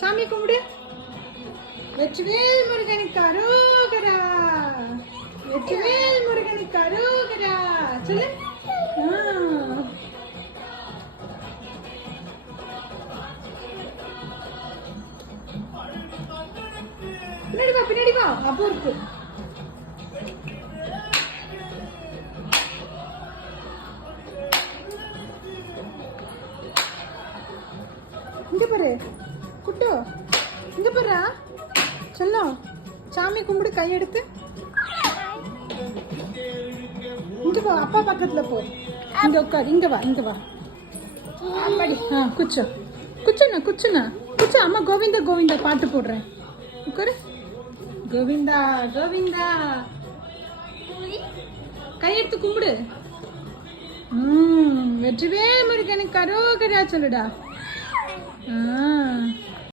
சாமி கும்பிடு. வெற்றிவேல் முருகனுக்கு அரோகரா. வெற்றிவேல் முருகனுக்கு அரோகரா. சொல்லு. பின்னாடி வா அப்போ இருக்கு. இங்க பாரு குட்டு, இங்க பாரு சொல்லும். சாமி கும்பிடு, கையெடுத்து இங்க போ, அப்பா பக்கத்துல போ. இங்க உட்காரு, இங்க வா, இங்க வா. அப்படி குச்சு குச்சுண்ணா குச்சுண்ணா குச்சு. அம்மா கோவிந்தா கோவிந்தா பாட்டு போடுறேன். உட்காரு. கோவிந்தா கோவிந்தா. கையெடுத்து கும்பிடு. வெற்றிவேல் முருகனுக்கு அரோகரா சொல்லுடா.